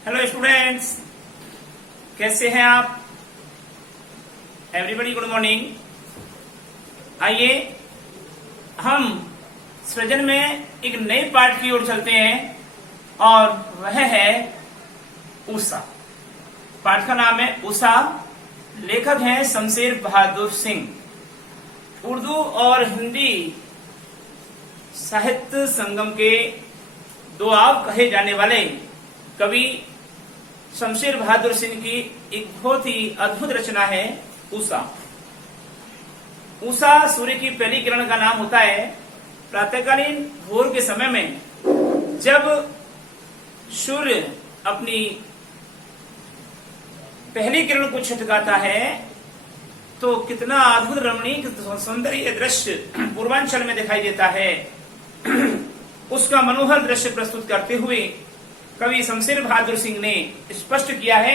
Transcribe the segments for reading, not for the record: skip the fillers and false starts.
Hello students, कैसे हैं आप? Everybody good morning. आइए हम सृजन में एक नए पाठ की ओर चलते हैं और वह है उषा। पाठ का नाम है उषा। लेखक हैं शमशेर बहादुर सिंह। उर्दू और हिंदी साहित्य संगम के दो आव कहे जाने वाले कवि शमशेर बहादुर सिंह की एक बहुत ही अद्भुत रचना है उषा। उषा सूर्य की पहली किरण का नाम होता है। प्रातःकालीन भोर के समय में जब सूर्य अपनी पहली किरण को छिटकाता है तो कितना अद्भुत रमणीक सौंदर्य दृश्य पूर्वांचल में दिखाई देता है। उसका मनोहर दृश्य प्रस्तुत करते हुए कवि शमशेर बहादुर सिंह ने स्पष्ट किया है।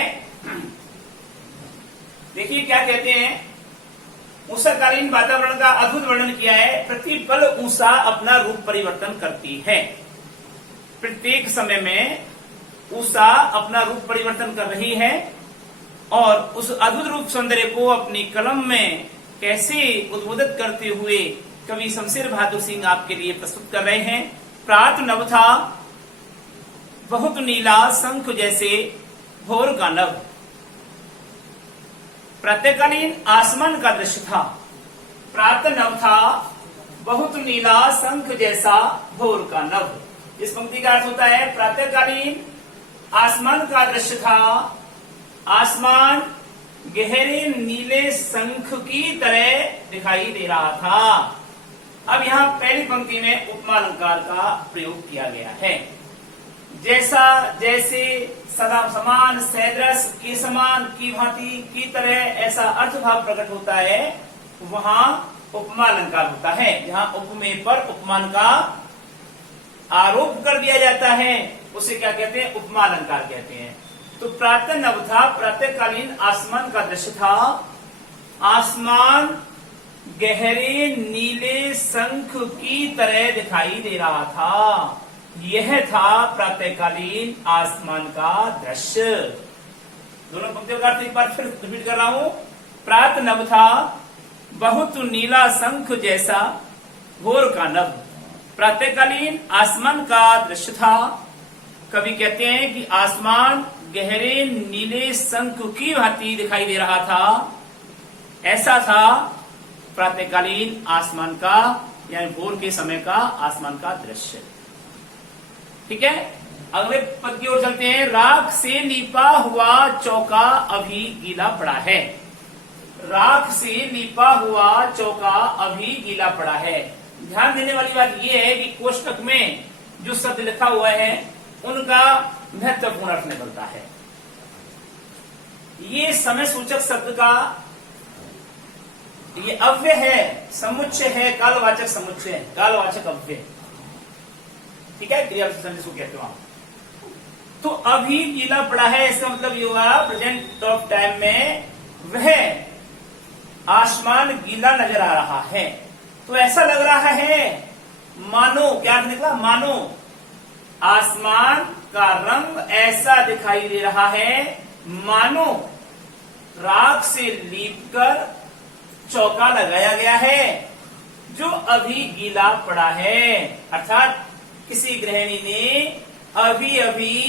देखिए क्या कहते हैं। उषाकालीन वातावरण का अद्भुत वर्णन किया है। प्रतिपल उषा अपना रूप परिवर्तन करती है। प्रत्येक समय में उषा अपना रूप परिवर्तन कर रही है और उस अद्भुत रूप सौंदर्य को अपनी कलम में कैसे उद्बोधित करते हुए कवि शमशेर बहादुर सिंह आपके लिए प्रस्तुत कर रहे हैं। प्रात नभ था बहुत नीला शंख जैसे भोर का नभ। प्रातःकालीन आसमान का दृश्य था। प्रात नभ था बहुत नीला शंख जैसा भोर का नभ। इस पंक्ति का अर्थ होता है प्रातःकालीन आसमान का दृश्य था। आसमान गहरे नीले शंख की तरह दिखाई दे रहा था। अब यहाँ पहली पंक्ति में उपमा अलंकार का प्रयोग किया गया है। जैसा, जैसे, सदा, समान, सदृश, के समान, की भांति, की तरह, ऐसा अर्थभाव प्रकट होता है। वहां उपमा अलंकार होता है। जहां उपमे पर उपमान का आरोप कर दिया जाता है उसे क्या कहते हैं? उपमा अलंकार कहते हैं। तो प्रातः नभ था, प्रातःकालीन आसमान का दृश्य था। आसमान गहरे नीले शंख की तरह दिखाई दे रहा था। यह था प्रातःकालीन आसमान का दृश्य। दोनों पंक्तियों का अर्थ एक बार फिर रिपीट कर रहा हूं। प्रात नभ था बहुत नीला शंख जैसा भोर का नभ। प्रातःकालीन आसमान का दृश्य था। कवि कहते हैं कि आसमान गहरे नीले शंख की भांति दिखाई दे रहा था। ऐसा था प्रातःकालीन आसमान का यानी भोर के समय का आसमान का दृश्य। ठीक है, अगले पद की ओर चलते हैं। राख से लीपा हुआ चौका अभी गीला पड़ा है। राख से लीपा हुआ चौका अभी गीला पड़ा है। ध्यान देने वाली बात यह है कि कोष्टक में जो शब्द लिखा हुआ है उनका महत्वपूर्ण अर्थ निकलता है। ये समय सूचक शब्द का ये अव्यय है, समुच्चय है, कालवाचक समुच्चय है, कालवाचक अव्यय। ठीक है, क्रिया विशेषण जिसको कहते हो आप। तो अभी गीला पड़ा है, इसका मतलब ये हुआ प्रेजेंट ऑफ टाइम में वह आसमान गीला नजर आ रहा है। तो ऐसा लग रहा है मानो, क्या निकला? मानो आसमान का रंग ऐसा दिखाई दे रहा है मानो राख से लीपकर चौका लगाया गया है जो अभी गीला पड़ा है। अर्थात किसी गृहिणी ने अभी अभी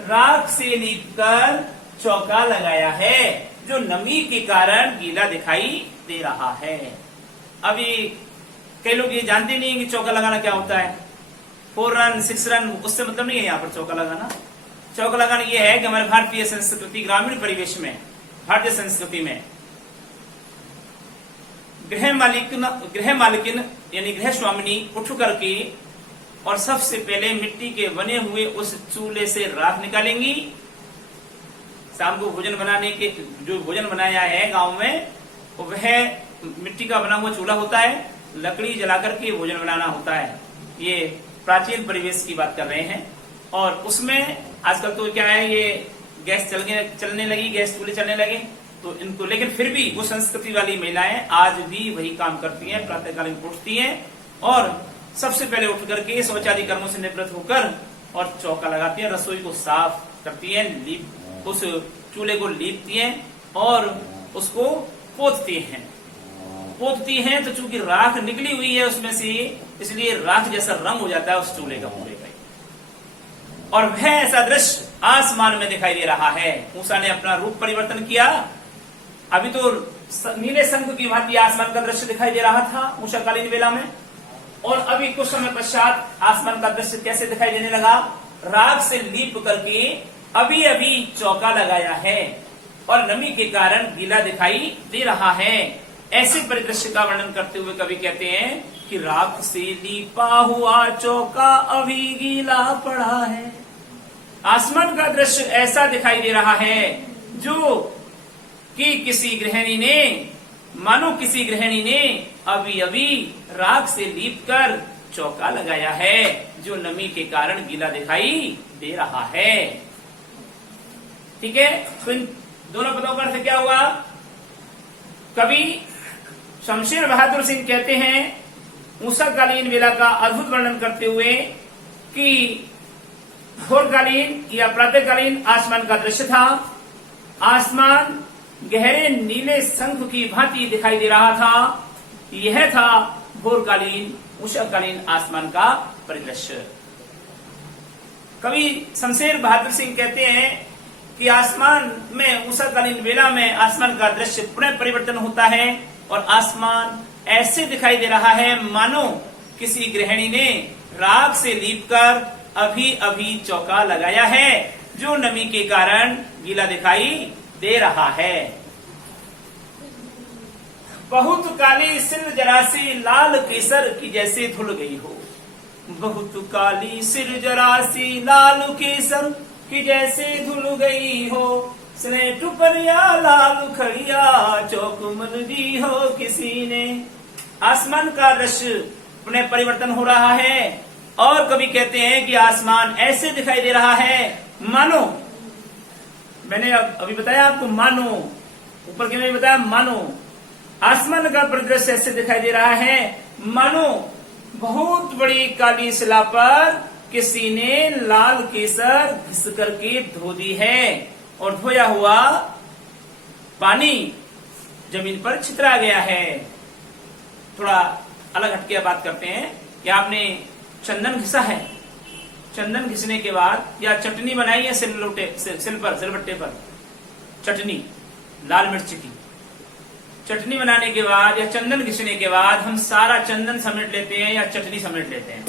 राख से लीपकर चौका लगाया है जो नमी के कारण गीला दिखाई दे रहा है। अभी कई लोग ये जानते नहीं है कि चौका लगाना क्या होता है। 4 रन 6 रन उससे मतलब नहीं है यहाँ पर चौका लगाना। चौका लगाना ये है कि हमारे भारतीय संस्कृति, ग्रामीण परिवेश में, भारतीय संस्कृति में गृह मालिकिन यानी गृह स्वामिनी उठ करके और सबसे पहले मिट्टी के बने हुए उस चूल्हे से राख निकालेंगी। शाम को भोजन बनाने के जो भोजन बनाया है गांव में वह मिट्टी का बना हुआ चूल्हा होता है। लकड़ी जलाकर के भोजन बनाना होता है। ये प्राचीन परिवेश की बात कर रहे हैं। और उसमें आजकल तो क्या है, ये गैस चलने लगी, गैस चूल्हे चलने लगे तो इनको, लेकिन फिर भी वो संस्कृति वाली महिलाएं आज भी वही काम करती हैं। प्रातःकालीन उठती हैं और सबसे पहले उठ करके शौचालय कर्मों से निवृत्त होकर और चौका लगाती है, रसोई को साफ करती है, उस चूल्हे को लीपती हैं और उसको पोतती हैं तो चूंकि राख निकली हुई है उसमें से, इसलिए राख जैसा रंग हो जाता है उस चूल्हे का पूरे का। और वह ऐसा दृश्य आसमान में दिखाई दे रहा है। मूसा ने अपना रूप परिवर्तन किया। अभी तो नीले शंख की भांति आसमान का दृश्य दिखाई दे रहा था मूसा कालीन बेला में, और अभी कुछ समय पश्चात आसमान का दृश्य कैसे दिखाई देने लगा? राख से लीप करके अभी अभी चौका लगाया है और नमी के कारण गीला दिखाई दे रहा है। ऐसे परिदृश्य का वर्णन करते हुए कवि कहते हैं कि राख से लीपा हुआ चौका अभी गीला पड़ा है। आसमान का दृश्य ऐसा दिखाई दे रहा है जो कि मानो किसी गृहिणी ने अभी अभी राख से लीप कर चौका लगाया है, जो नमी के कारण गीला दिखाई दे रहा है। ठीक है, तो इन दोनों पदों का अर्थ क्या हुआ? कवि शमशेर बहादुर सिंह कहते हैं मूसा कालीन बेला का अद्भुत वर्णन करते हुए कि भोरकालीन या प्रातःकालीन आसमान का दृश्य था। आसमान गहरे नीले शंख की भांति दिखाई दे रहा था। यह था भोरकालीन उषाकालीन आसमान का परिदृश्य। कवि शमशेर बहादुर सिंह कहते हैं कि आसमान में उषाकालीन बेला में आसमान का दृश्य पुनः परिवर्तन होता है और आसमान ऐसे दिखाई दे रहा है मानो किसी गृहिणी ने राख से लीपकर अभी अभी चौका लगाया है, जो नमी के कारण गीला दिखाई दे रहा है। बहुत काली सिर जरासी लाल केसर की जैसे धुल गई हो। बहुत काली सिर जरासी लाल केसर की जैसे धुल गई हो। स्लेट पर या लाल खड़िया चौक मन दी हो किसी ने। आसमान का दृश्य पुनः परिवर्तन हो रहा है और कभी कहते हैं कि आसमान ऐसे दिखाई दे रहा है मानो, मैंने अभी बताया आपको मानो, ऊपर के में बताया मानो, आसमान का परिदृश्य ऐसे दिखाई दे रहा है मानो बहुत बड़ी काली शिला पर किसी ने लाल केसर घिस करके धो दी है और धोया हुआ पानी जमीन पर छितरा गया है। थोड़ा अलग हटके बात करते हैं कि आपने चंदन घिसा है, चंदन घिसने के बाद या चटनी बनाई है सिलबट्टे पर चटनी लाल मिर्च की चटनी बनाने के बाद या चंदन घिसने के बाद हम सारा चंदन समेट लेते हैं या चटनी समेट लेते हैं,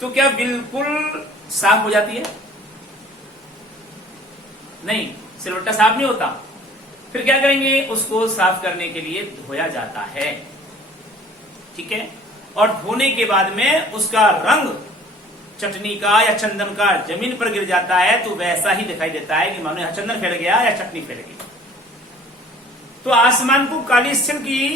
तो क्या बिल्कुल साफ हो जाती है? नहीं, सिलबट्टा साफ नहीं होता। फिर क्या करेंगे? उसको साफ करने के लिए धोया जाता है। ठीक है, और धोने के बाद में उसका रंग चटनी का या चंदन का जमीन पर गिर जाता है तो वैसा ही दिखाई देता है कि मानो यहां चंदन फैल गया या चटनी फैल गई। तो आसमान को काली सिल की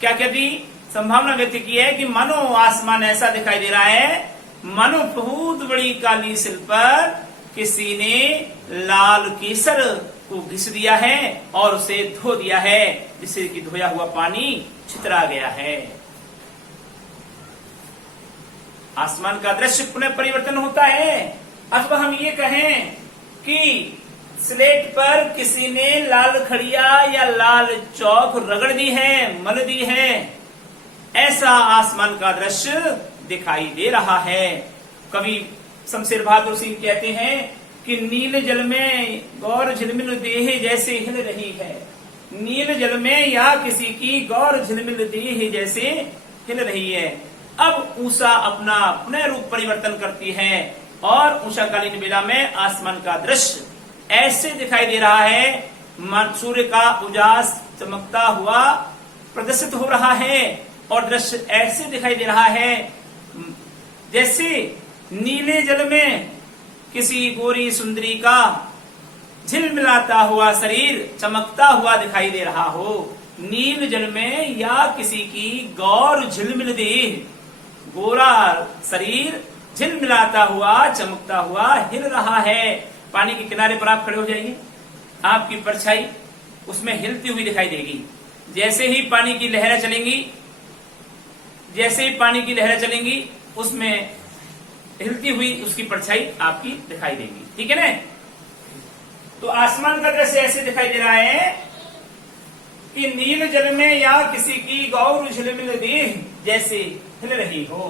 क्या कहती संभावना व्यक्त की है कि मानो आसमान ऐसा दिखाई दे रहा है मानो बहुत बड़ी काली सिल पर किसी ने लाल केसर को घिस दिया है और उसे धो दिया है, जिससे कि धोया हुआ पानी छितरा गया है। आसमान का दृश्य पुनः परिवर्तन होता है। अथवा हम ये कहें कि स्लेट पर किसी ने लाल खड़िया या लाल चौक रगड़ दी है, मल दी है, ऐसा आसमान का दृश्य दिखाई दे रहा है। कवि शमशेर बहादुर सिंह कहते हैं कि नील जल में गौर झिलमिल देह जैसे हिल रही है। नील जल में या किसी की गौर झिलमिल देह जैसे हिल रही है। अब उषा अपना पुनः रूप परिवर्तन करती है और उषाकालीन बेला में आसमान का दृश्य ऐसे दिखाई दे रहा है, सूर्य का उजास चमकता हुआ प्रदर्शित हो रहा है और दृश्य ऐसे दिखाई दे रहा है जैसे नीले जल में किसी गोरी सुंदरी का झिलमिलाता हुआ शरीर चमकता हुआ दिखाई दे रहा हो। नील जल में या किसी की गौर झिलमिल देह, गोरा शरीर झिलमिलाता हुआ चमकता हुआ हिल रहा है। पानी के किनारे पर आप खड़े हो जाइए, आपकी परछाई उसमें हिलती हुई दिखाई देगी। जैसे ही पानी की लहरें चलेंगी, जैसे ही पानी की लहरें चलेंगी उसमें हिलती हुई उसकी परछाई आपकी दिखाई देगी। ठीक है ना। तो आसमान का दृश्य ऐसे दिखाई दे रहा है कि नील जल में या किसी की गौर झिलमिल देह जैसे हिल रही हो,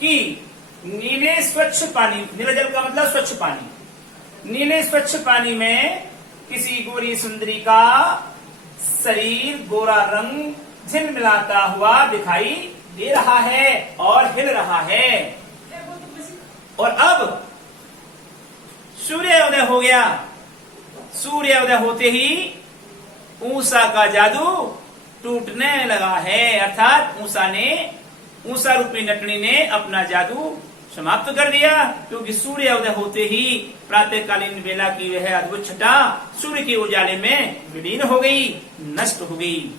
कि नीले स्वच्छ पानी, नीला जल का मतलब स्वच्छ पानी, नीले स्वच्छ पानी में किसी गोरी सुंदरी का शरीर गोरा रंग झिलमिलाता हुआ दिखाई दे रहा है और हिल रहा है। और अब सूर्योदय हो गया। सूर्योदय होते ही ऊषा का जादू टूटने लगा है, अर्थात ऊषा रूपी नटनी ने अपना जादू समाप्त कर दिया, क्योंकि सूर्योदय होते ही प्रातःकालीन बेला की वह अद्भुत छटा सूर्य के उजाले में विलीन हो गई, नष्ट हो गई।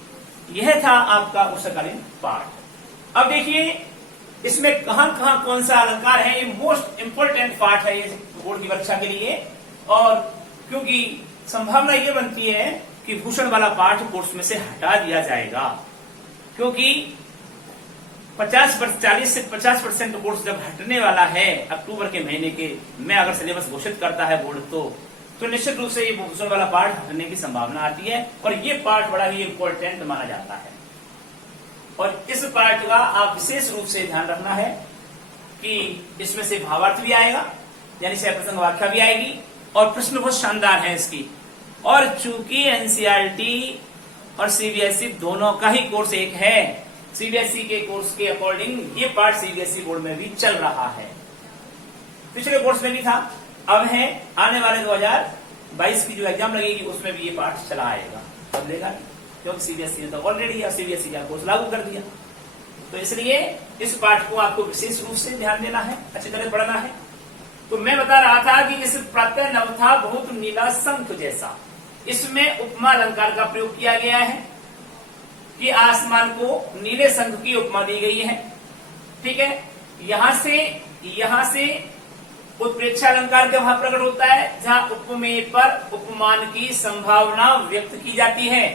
यह था आपका उषाकालीन पाठ। अब देखिए इसमें कहां कहां कौन सा अलंकार है, ये मोस्ट इंपोर्टेंट पार्ट है ये बोर्ड की परीक्षा के लिए। और क्योंकि संभावना ये बनती है कि भूषण वाला पाठ कोर्स में से हटा दिया जाएगा, क्योंकि 40 से 50% कोर्स जब हटने वाला है अक्टूबर के महीने के में, अगर सिलेबस घोषित करता है बोर्ड तो निश्चित रूप से ये भूषण वाला पाठ हटने की संभावना आती है, और ये पाठ बड़ा ही इंपॉर्टेंट माना जाता है। और इस पाठ का आप विशेष रूप से ध्यान रखना है कि इसमें से भावार्थ भी आएगा, यानी प्रसंग व्याख्या भी आएगी, और प्रश्न बहुत शानदार है इसकी। और चूंकि एनसीईआरटी और सीबीएसई दोनों का ही कोर्स एक है, सीबीएसई के कोर्स के अकॉर्डिंग ये पार्ट सीबीएसई बोर्ड में भी चल रहा है, पिछले कोर्स में भी था, अब है आने वाले 2022 की जो एग्जाम लगेगी उसमें भी ये पार्ट चला आएगा, बदलेगा नहीं, क्योंकि सीबीएसई ने तो ऑलरेडी सीबीएसई का कोर्स लागू कर दिया। तो इसलिए इस पाठ को आपको विशेष रूप से ध्यान देना है, अच्छी तरह पढ़ना है। तो मैं बता रहा था कि इस प्रत्यय नव था बहुत नीला शंख जैसा, इसमें उपमा अलंकार का प्रयोग किया गया है कि आसमान को नीले शंख की उपमा दी गई है। ठीक है। यहां से उत्प्रेक्षा अलंकार का भाव प्रकट होता है, जहां उपमेय पर उपमान की संभावना व्यक्त की जाती है।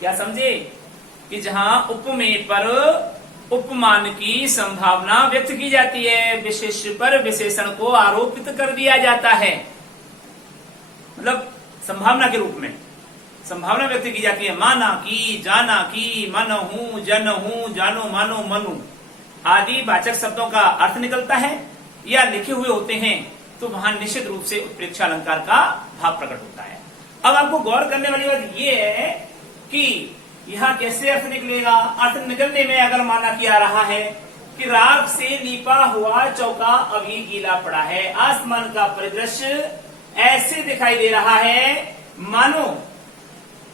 क्या समझे कि जहां उपमेय पर उपमान की संभावना व्यक्त की जाती है, विशेष पर विशेषण को आरोपित कर दिया जाता है, मतलब संभावना के रूप में संभावना व्यक्त की जाती है। माना की, जाना की, मन हूं, जन हूं, जानो, मानो, मनु आदि वाचक शब्दों का अर्थ निकलता है या लिखे हुए होते हैं, तो वहां निश्चित रूप से उत्प्रेक्षा अलंकार का भाव प्रकट होता है। अब आपको गौर करने वाली बात यह है कि यहाँ कैसे अर्थ निकलेगा। अर्थ निकलने में अगर माना किया रहा है कि राख से लीपा हुआ चौका अभी गीला पड़ा है, आसमान का परिदृश्य ऐसे दिखाई दे रहा है मानो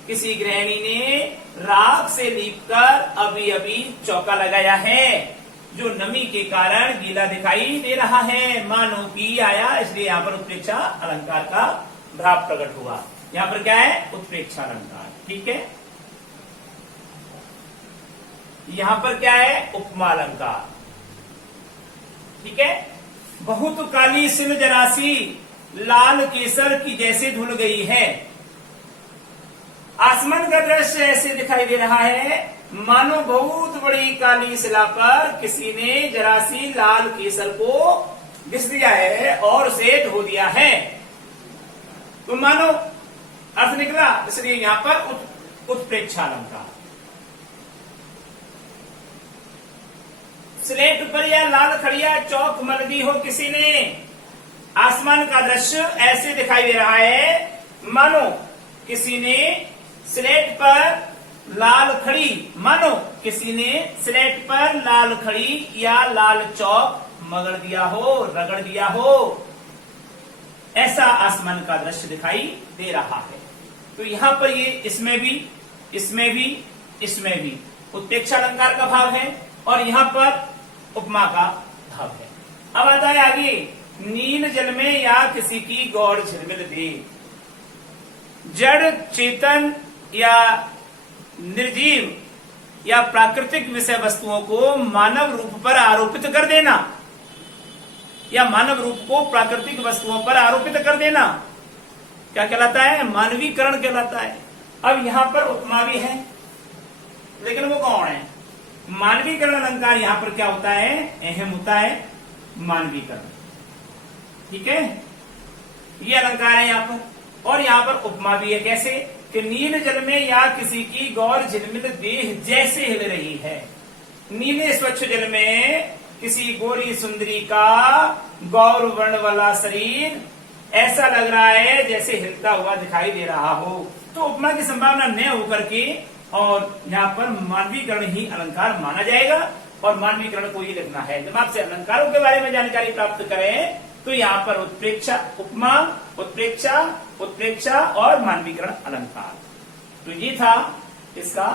किसी गृहिणी ने राख से लीपकर अभी अभी चौका लगाया है, जो नमी के कारण गीला दिखाई दे रहा है, मानो की आया, इसलिए यहाँ पर उत्प्रेक्षा अलंकार का भाव प्रकट हुआ। यहाँ पर क्या है, उत्प्रेक्षा अलंकार। ठीक है। यहां पर क्या है, उपमा अलंकार। ठीक है। बहुत काली सिल जरासी लाल केसर की जैसे धुल गई है, आसमान का दृश्य ऐसे दिखाई दे रहा है मानो बहुत बड़ी काली शिला पर किसी ने जरासी लाल केसर को घिस दिया है और उसे धो दिया है। तो मानो अर्थ निकला, इसलिए यहां पर उत्प्रेक्षा अलंकार। स्लेट पर या लाल खड़िया चौक मल दी हो किसी ने, आसमान का दृश्य ऐसे दिखाई दे रहा है मानो किसी ने स्लेट पर लाल खड़ी, मानो किसी ने स्लेट पर लाल खड़ी या लाल चौक मगड़ दिया हो, रगड़ दिया हो, ऐसा आसमान का दृश्य दिखाई दे रहा है। तो यहां पर ये इसमें भी उत्प्रेक्षा अलंकार का भाव है और यहां पर उपमा का भाव है। अब आता है आगे, नील जल में या किसी की गौर झिलमिल दे, जड़ चेतन या निर्जीव या प्राकृतिक विषय वस्तुओं को मानव रूप पर आरोपित कर देना या मानव रूप को प्राकृतिक वस्तुओं पर आरोपित कर देना क्या कहलाता है, मानवीकरण कहलाता है। अब यहां पर उपमा भी है, लेकिन वो कौन है, मानवीकरण अलंकार यहां पर क्या होता है, अहम होता है। मानवीकरण। ठीक है, ये अलंकार है यहाँ पर। और यहाँ पर उपमा भी है, कैसे कि नील जल में या किसी की गौर झिलमिल देह जैसे हिल रही है। नीले स्वच्छ जल में किसी गोरी सुंदरी का गौर वर्ण वाला शरीर ऐसा लग रहा है जैसे हिलता हुआ दिखाई दे रहा हो। तो उपमा की संभावना न होकर के और यहाँ पर मानवीकरण ही अलंकार माना जाएगा और मानवीकरण को ही लिखना है। जब आपसे अलंकारों के बारे में जानकारी प्राप्त करें तो यहाँ पर उत्प्रेक्षा, उपमा, उत्प्रेक्षा, उत्प्रेक्षा और मानवीकरण अलंकार। तो ये था इसका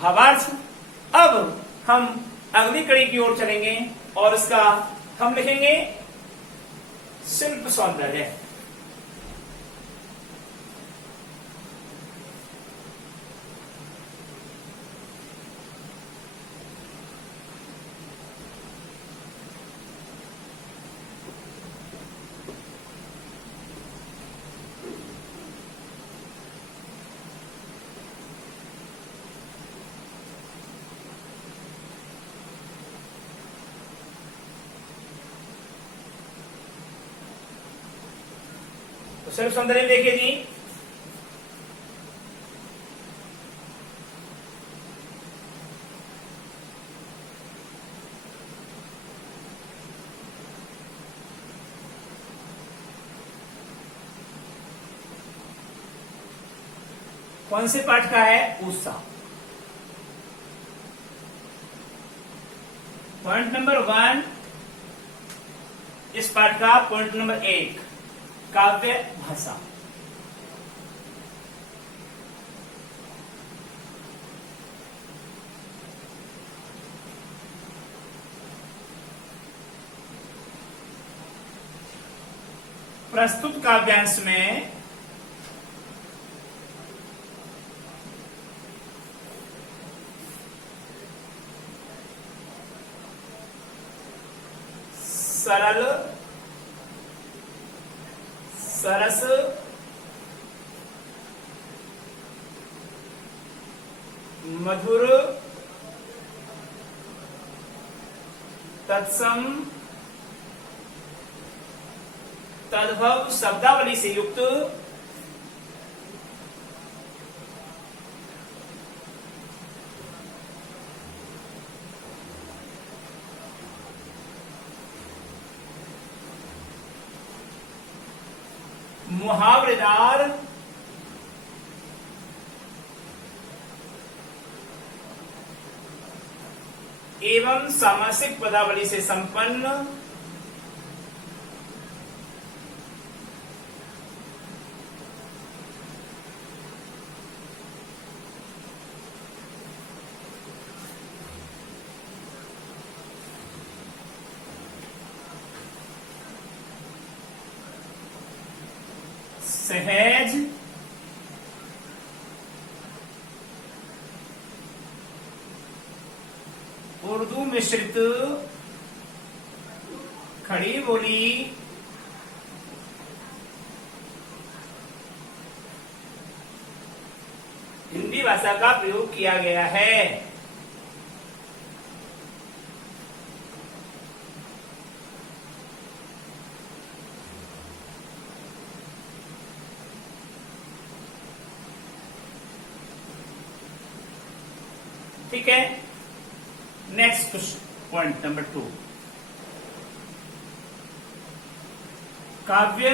भावार्थ। अब हम अगली कड़ी की ओर चलेंगे और इसका हम लिखेंगे शिल्प सौंदर्य। शिल्प सौंदर्य देखिए जी, कौन से पाठ का है? ऊषा। पॉइंट नंबर 1 इस पाठ का, पॉइंट नंबर 1 काव्य भाषा। प्रस्तुत काव्यांश में सरल, सरस, मधुर, तत्सम, तद्भव शब्दावली से युक्त मुहावरेदार एवं सामासिक पदावली से संपन्न सहज, उर्दू मिश्रित खड़ी बोली, हिंदी भाषा का प्रयोग किया गया है। ठीक है, नेक्स्ट क्वेश्चन, पॉइंट नंबर 2 काव्य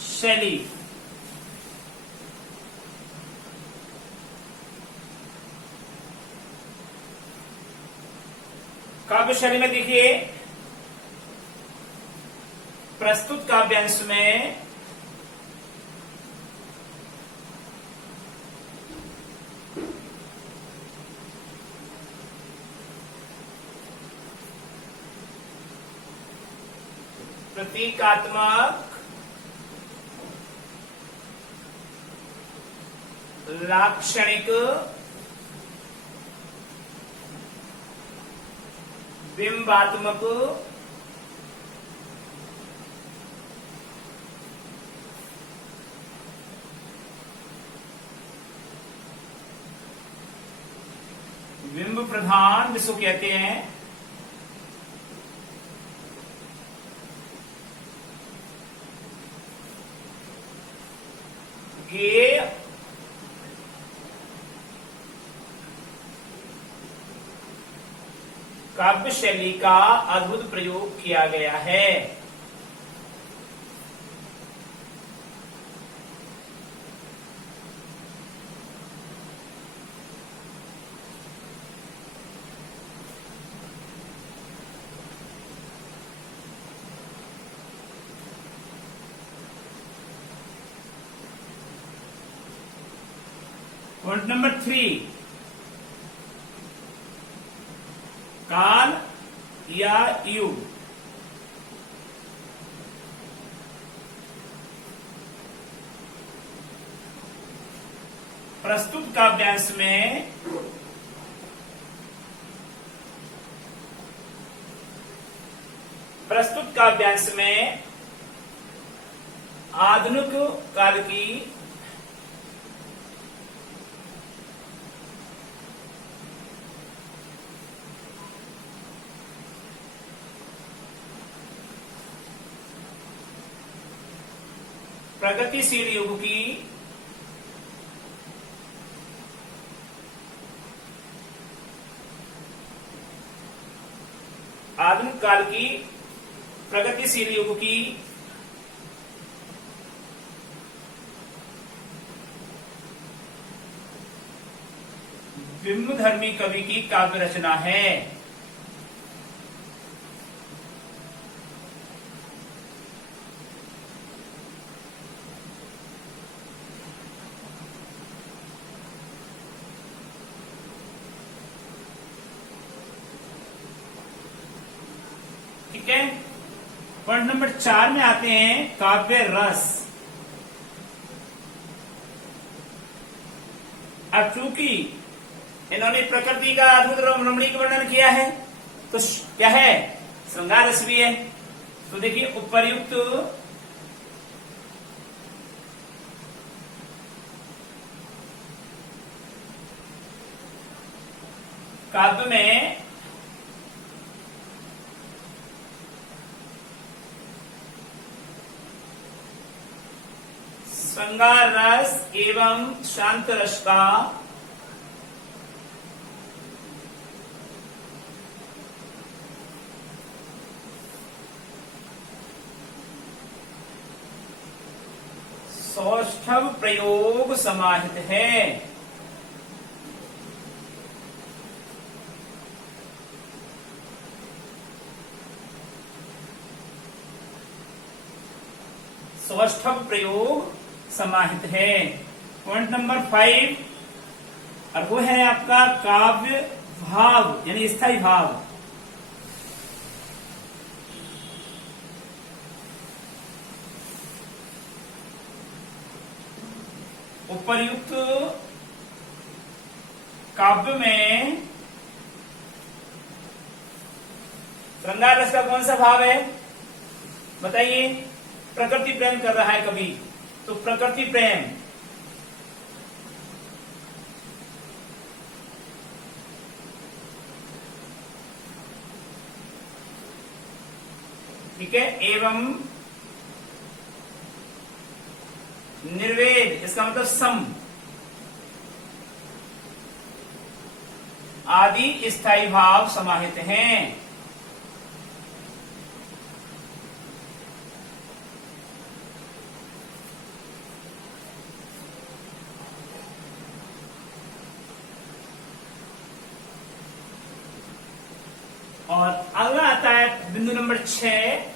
शैली। काव्य शैली में देखिए, प्रस्तुत काव्यांश में प्रतीकात्मक, लाक्षणिक, बिंबात्मक, बिंब प्रधान जिसको कहते हैं, गेय काव्य शैली का अद्भुत प्रयोग किया गया है। पॉइंट नंबर 3, काल या युग। प्रस्तुत काव्यांश में आधुनिक काल की प्रगतिशील युग की आधुनिक काल की प्रगतिशील युग की बिंबधर्मी कवि की काव्य रचना है। ठीक है। पॉइंट नंबर 4 में आते हैं काव्य रस। अब चूंकि इन्होंने प्रकृति का अद्भुत रमणीक वर्णन किया है तो क्या है, श्रृंगार रस भी है। तो देखिए उपर्युक्त काव्य में श्रृंगार रस एवं शांत रस का सौष्ठव प्रयोग समाहित है। सौष्ठव प्रयोग समाहित है। पॉइंट नंबर 5 और वो है आपका काव्य भाव यानी स्थायी भाव। उपर्युक्त काव्य में श्रृंगार रस का कौन सा भाव है बताइए। प्रकृति प्रेम कर रहा है कवि, तो प्रकृति प्रेम, ठीक है। एवं निर्वेद, इसका मतलब सम आदि स्थायी भाव समाहित हैं। और अगला आता है बिंदु नंबर 6,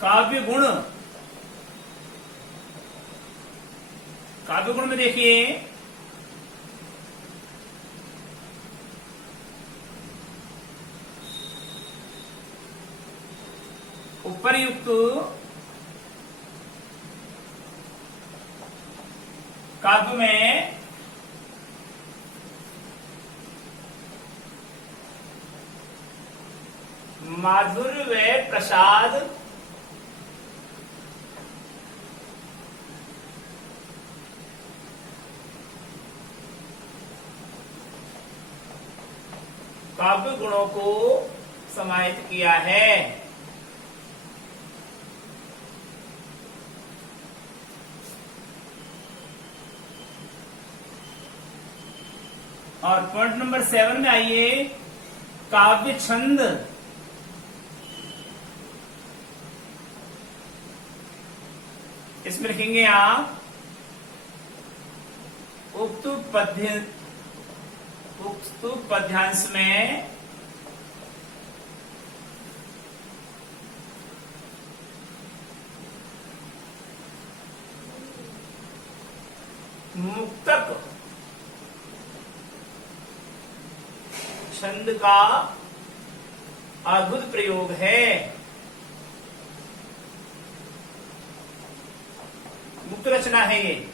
काव्य गुण। काव्य गुण में देखिए उपर्युक्त काव्य में माधुर्य व प्रसाद काव्य गुणों को समाहित किया है। और पॉइंट नंबर 7 में आइए, काव्य छंद। इसमें लिखेंगे आप उक्त पद्यांश में मुक्तक छंद का अद्भुत प्रयोग है। मुक्त रचना है ये।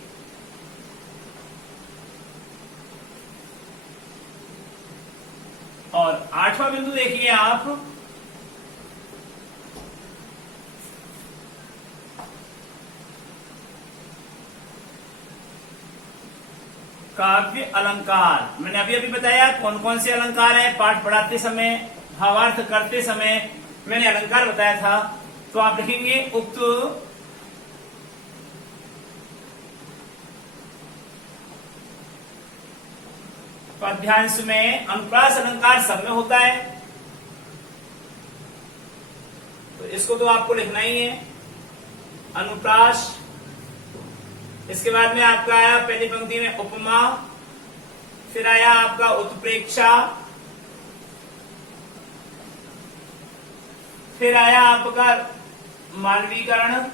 और 8वां बिंदु देखिए आप, काव्य अलंकार। मैंने अभी अभी बताया कौन कौन से अलंकार हैं। पाठ पढ़ाते समय, भावार्थ करते समय मैंने अलंकार बताया था। तो आप लिखेंगे उक्त पद्यांश में अनुप्रास अलंकार सब में होता है, तो इसको तो आपको लिखना ही है, अनुप्रास। इसके बाद में आपका आया पहली पंक्ति में उपमा, फिर आया आपका उत्प्रेक्षा, फिर आया आपका मानवीकरण,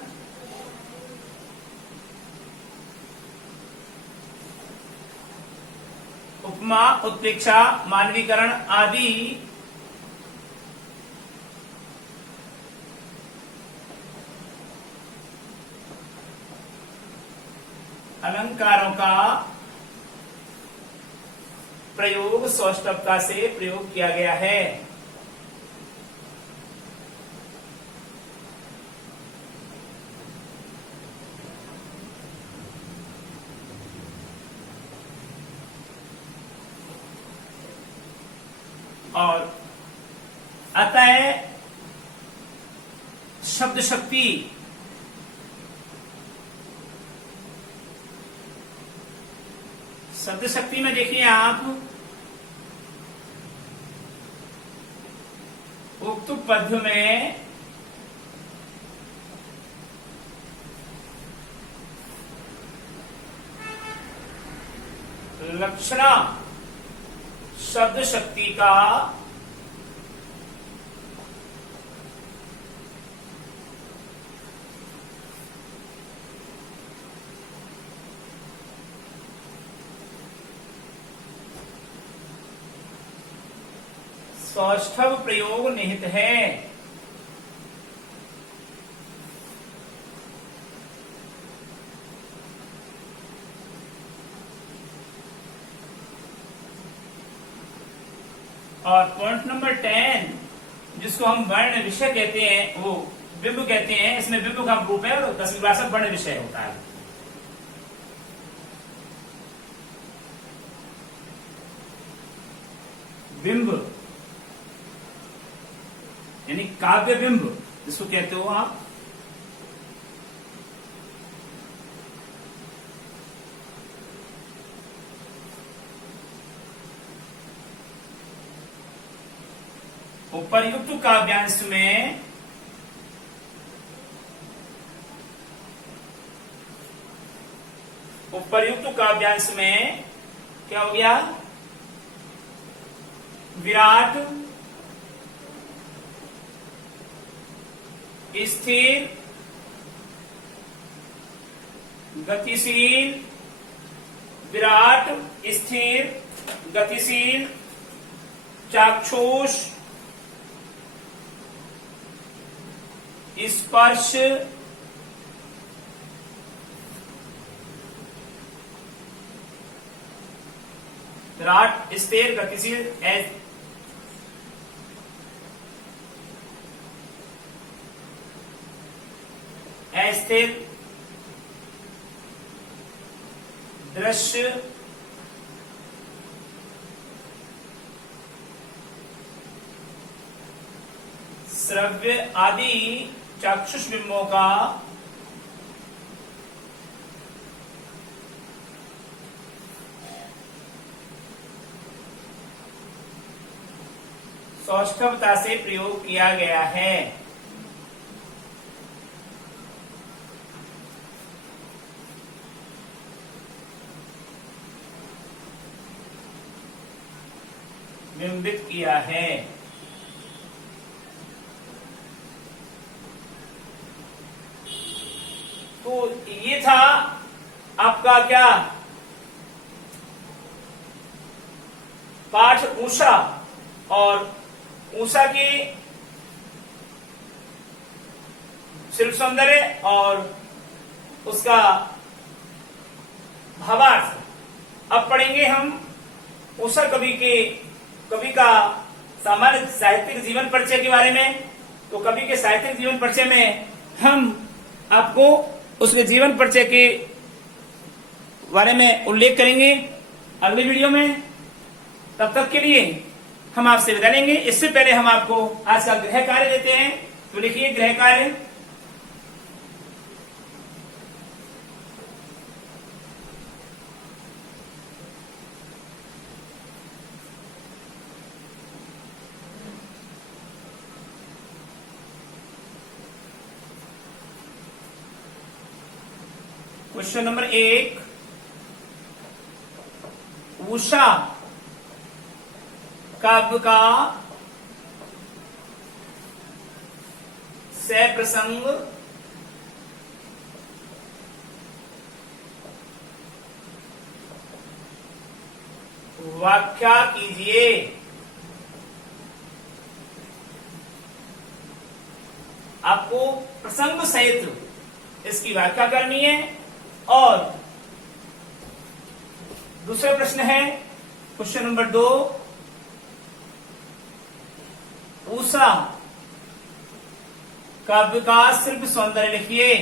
उपमा, उत्प्रेक्षा, मानवीकरण आदि अलंकारों का प्रयोग सौष्ठवता से प्रयोग किया गया है। और आता है शब्द शक्ति। शब्द शक्ति में देखिए आप, उक्त पद्य में लक्षणा शब्द शक्ति का सौष्ठव प्रयोग निहित है। और पॉइंट नंबर 10, जिसको हम वर्ण विषय कहते हैं, वो बिंब कहते हैं। इसमें बिंब का रूप है और 10वीं क्लास में वर्ण विषय होता है। बिंब यानी काव्य बिंब जिसको कहते हो आप। उपर्युक्त काव्यांश में क्या हो गया? विराट, स्थिर, गतिशील, विराट, स्थिर, गतिशील, चाक्षुष, स्पर्श, विराट, स्थिर, गतिशील, अस्थिर, दृश्य, श्रव्य आदि चाक्षुष बिंबों का सौष्ठवता से प्रयोग किया गया है। बिंबित किया है। तो ये था आपका क्या पाठ उषा, और उषा की शिल्प सौंदर्य और उसका भावार्थ। अब पढ़ेंगे हम उषा कवि का सामान्य साहित्यिक जीवन परिचय के बारे में। तो कवि के साहित्यिक जीवन परिचय में हम आपको उसके जीवन परिचय के बारे में उल्लेख करेंगे अगले वीडियो में। तब तक के लिए हम आपसे विदा लेंगे। इससे पहले हम आपको आज का गृह कार्य देते हैं। तो लिखिए गृह कार्य। क्वेश्चन नंबर 1, उषा काव्य का सप्रसंग व्याख्या कीजिए। आपको प्रसंग सहित इसकी व्याख्या करनी है। और दूसरा प्रश्न है क्वेश्चन नंबर 2, उषा काव्य का शिल्प सौंदर्य लिखिए।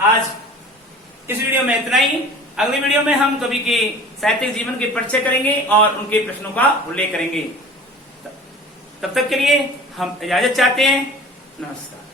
आज इस वीडियो में इतना ही। अगली वीडियो में हम कवि के साहित्यिक जीवन के परिचय करेंगे और उनके प्रश्नों का उल्लेख करेंगे। तब तक के लिए हम इजाजत चाहते हैं। नमस्कार।